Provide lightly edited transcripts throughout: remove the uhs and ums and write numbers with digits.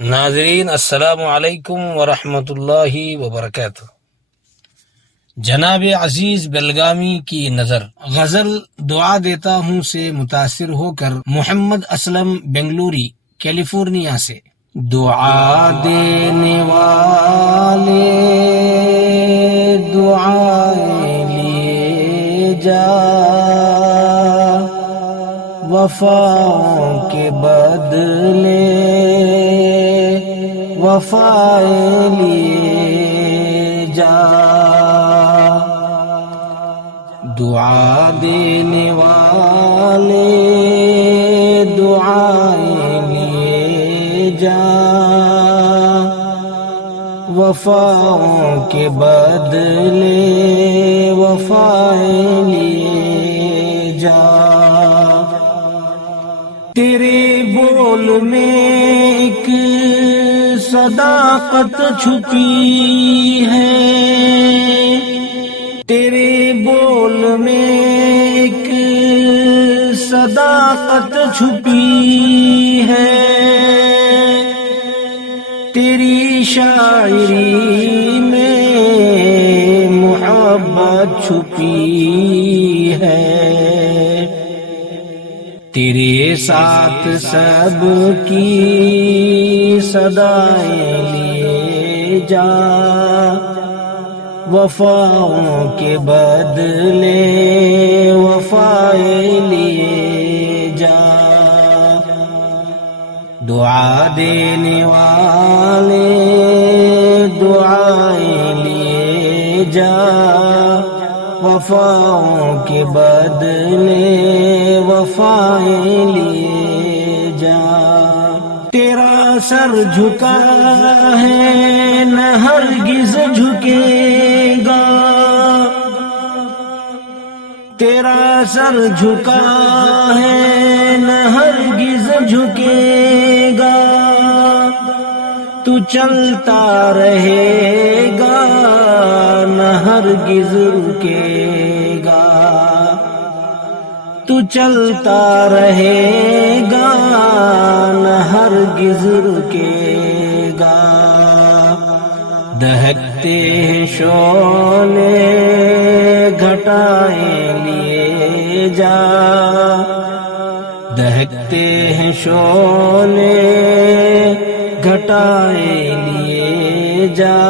ناظرین السلام علیکم ورحمۃ اللہ وبرکاتہ۔ جناب عزیز بلگامی کی نظر غزل دعا دیتا ہوں سے متاثر ہو کر محمد اسلم بنگلوری کیلیفورنیا سے۔ دعا دینے والے دعائیں لیے جا، وفاؤں کے بدلے وفائیں لیے جا۔ دعا دینے والے دعائیں لیے جا، وفاؤں کے بدلے وفائیں لیے جا۔ تیرے بول میں ایک صداقت چھپی ہے، تیرے بول میں ایک صداقت چھپی ہے، تیری شاعری میں محبت چھپی ہے، تیرے ساتھ سب کی صدائیں لیے جا، وفاؤں کے بدلے وفائیں لیے جا۔ دعا دینے والے دعائیں لیے جا، وفاؤں کے بدلے وفائیں لیے جا۔ تیرا سر جھکا ہے نہ ہرگز جھکے گا، تیرا سر جھکا ہے نہ ہرگز جھکے گا، تو چلتا رہے گا نہ ہرگز رکے گا، تو چلتا رہے گا نہ ہرگز رکے گا۔ دہکتے ہیں شعلے گھٹائیں لیے جا، دہکتے ہیں شعلے گھٹائیں لیے جا،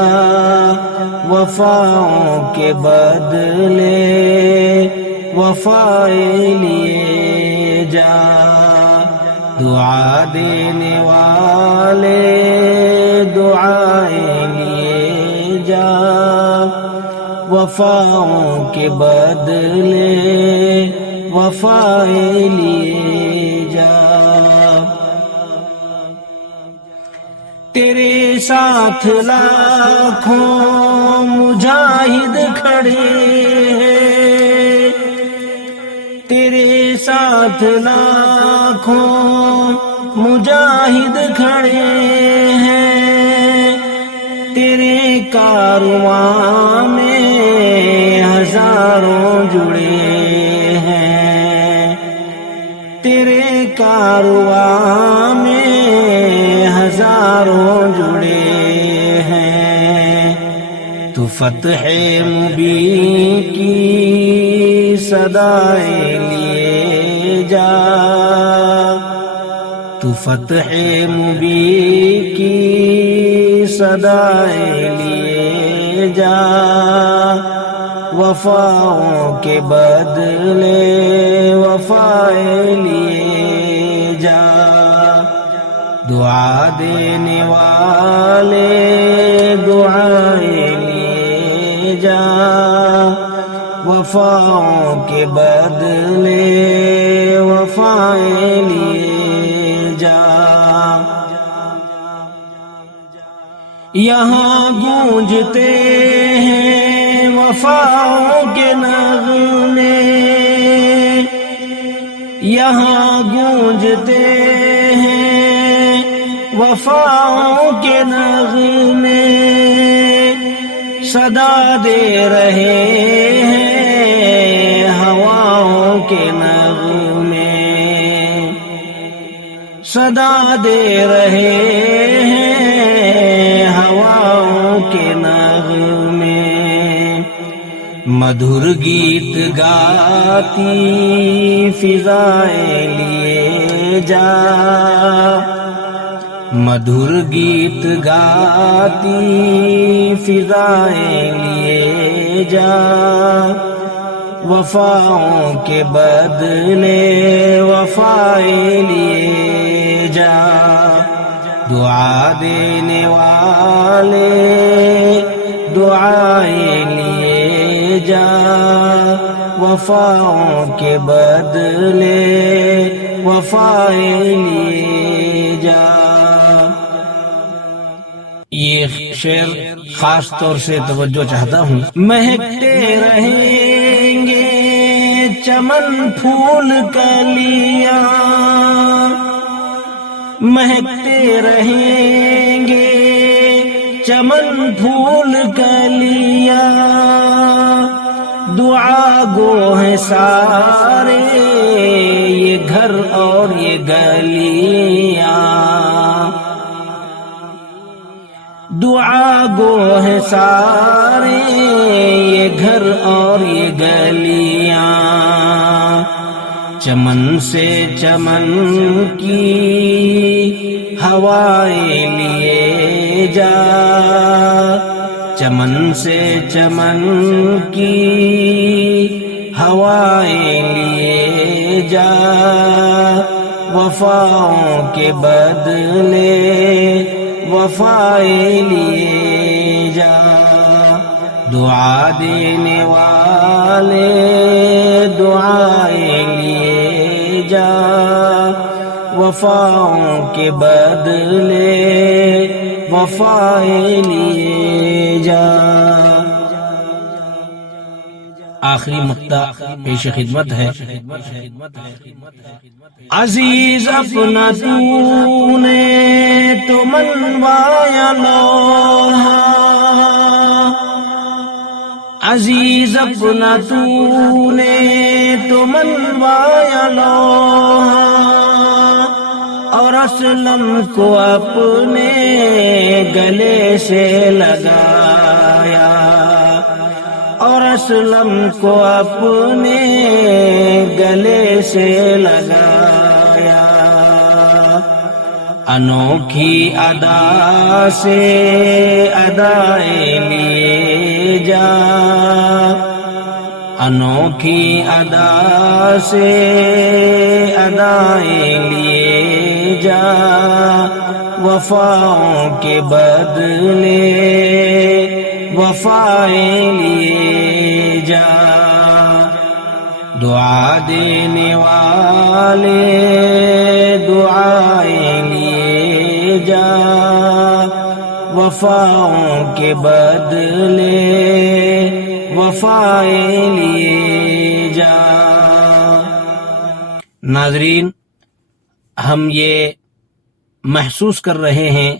وفاؤں کے بدلے وفائیں لیے جا۔ دعا دینے والے دعائیں لیے جا، وفاؤں کے بدلے وفائیں لیے جا۔ تیرے ساتھ لاکھوں مجاہد کھڑے ہیں، تیرے ساتھ لاکھوں مجاہد کھڑے ہیں، تیرے کارواں میں ہزاروں جڑے ہیں، تیرے کارواں میں ہزاروں جڑے ہیں، تو فتح مبین کی صدائیں لیے جا، تو فتح مبین کی صدائیں لیے جا، وفاؤں کے بدلے وفائیں لیے جا۔ دعا دینے والے دعائیں لیے جا، وفاؤں کے بدلے وفائیں لیے جا۔ یہاں گونجتے ہیں وفاؤں کے نغمے، یہاں گونجتے ہیں وفاؤں کے نغمے، صدا دے رہے ہیں ہواؤں کے نغمے، صدا دے رہے ہیں مدھر گیت گاتی فضائیں لیے جا، مدھر گیت گاتی فضائیں لیے جا، وفاؤں کے بدلے وفائیں لیے جا، دعا دینے والے دعائیں لیے جا، وفاؤں کے بدلے وفائیں لیے جا۔ یہ شعر خاص طور سے توجہ چاہتا ہوں۔ مہکتے رہیں گے چمن پھول کلیاں، مہکتے رہیں گے چمن پھول کلیاں، دعا گو ہیں سارے یہ گھر اور یہ گلیاں، دعا گو ہیں سارے یہ گھر اور یہ گلیاں، چمن سے چمن کی ہوائیں لیے جا، چمن سے چمن کی ہوائیں لیے جا، وفاؤں کے بدلے وفائیں لیے جا، دعا دینے والے دعائیں لیے جا، وفاؤں کے بدلے وفائیں لیے جا۔ آخری مقطع پیش خدمت ہے۔ عزیز اپنا تو نے تو منوایا لوہا، عزیز اپنا تو نے تو منوایا لوہا، اور اسلم کو اپنے گلے سے لگایا، اور اسلم کو اپنے گلے سے لگایا، انوکھی ادا سے ادائیں لیے جا، انوکھی ادا سے ادائیں لیے جا، وفاؤں کے بدلے وفائیں لیے جا، دعا دینے والے دعائیں لیے جا، وفاؤں کے بدلے وفائیں لیے جا۔ ناظرین، ہم یہ محسوس کر رہے ہیں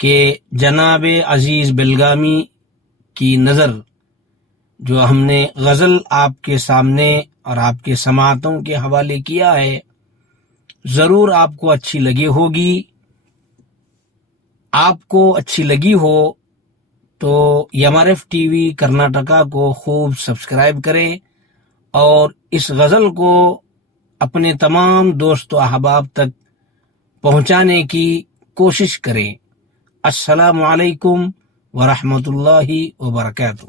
کہ جناب عزیز بلگامی کی نظر جو ہم نے غزل آپ کے سامنے اور آپ کے سماعتوں کے حوالے کیا ہے، ضرور آپ کو اچھی لگی ہوگی۔ آپ کو اچھی لگی ہو تو MRF ٹی وی کرناٹکا کو خوب سبسکرائب کریں اور اس غزل کو اپنے تمام دوست و احباب تک پہنچانے کی کوشش کریں۔ السلام علیکم ورحمۃ اللہ وبرکاتہ۔